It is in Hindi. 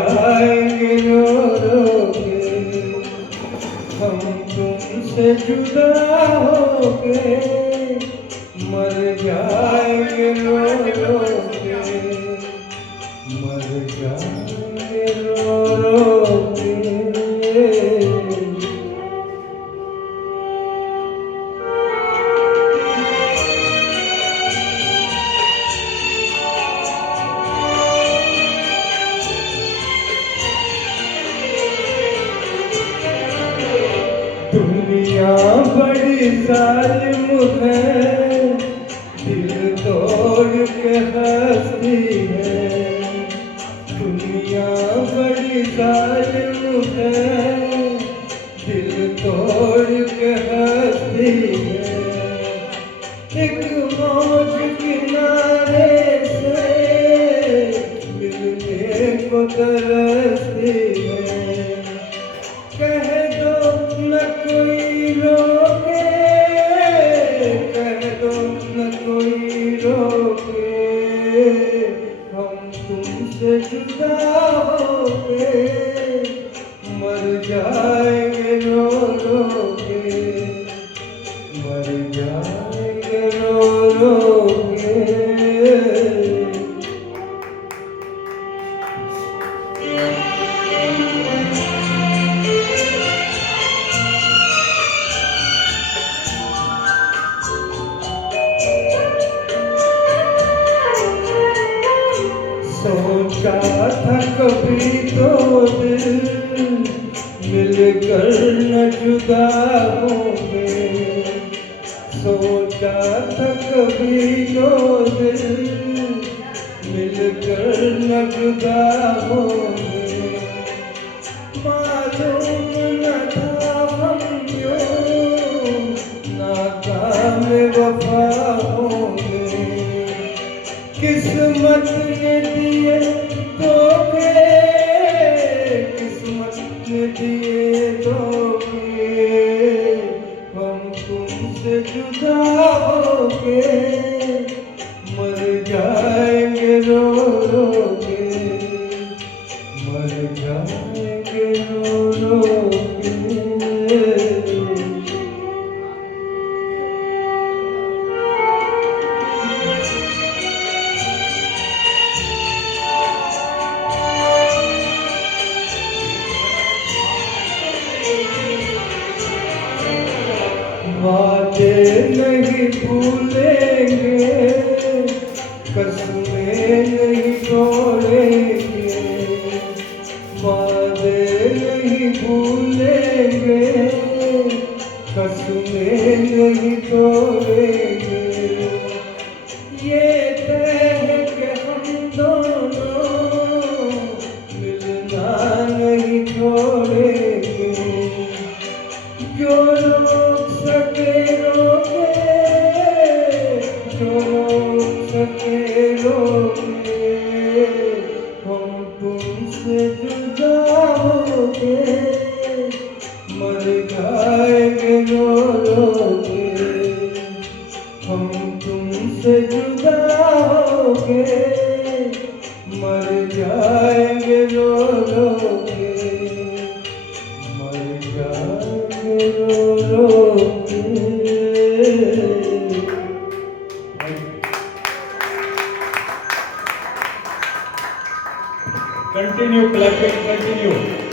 जाएंगे रो रो के, हम तुमसे जुदा होके मर जाएंगे रो रो के, मर जाएंगे रो रो के। दुनिया बड़ी जालिम है, दिल तोड़ के हंसती है। दुनिया बड़ी जालिम है, दिल तोड़ के हंसती है। एक मौज किनारे से मिलने को तरसती है। कह दो न कोई रोके, कह दो न कोई रोके, हम तुमसे जुदा होके मर जाएंगे रो रो के, मर जाएंगे रो रो के। सोचा था कभी तो दिल मिलकर न जुदा होंगे, सोचा था कभी तो दिल मिलकर न जुदा होंगे। मालूम न था हम यूं नाकाम वफा होंगे। किस्मत ने दिए धोखे, किस्मत ने दिए धोखे, हम तुमसे जुदा होके मर जाएंगे रो रो के, मर जाएंगे रो रो के। वादे नहीं भूलेंगे, कसमें नहीं तोड़ेंगे। वादे नहीं भूलेंगे, कसमें नहीं तोड़ेंगे। ये तय है कि हम दोनों मिलना नहीं छोड़ेंगे। जो रोक सके रोके, जो रोक सके रोके, हम तुमसे जुदा होके मर जाएंगे रो रो के, हम तुमसे जुदा होके मर जाएंगे रो रो के, मर जाएंगे रो रो के। Continue clapping, continue.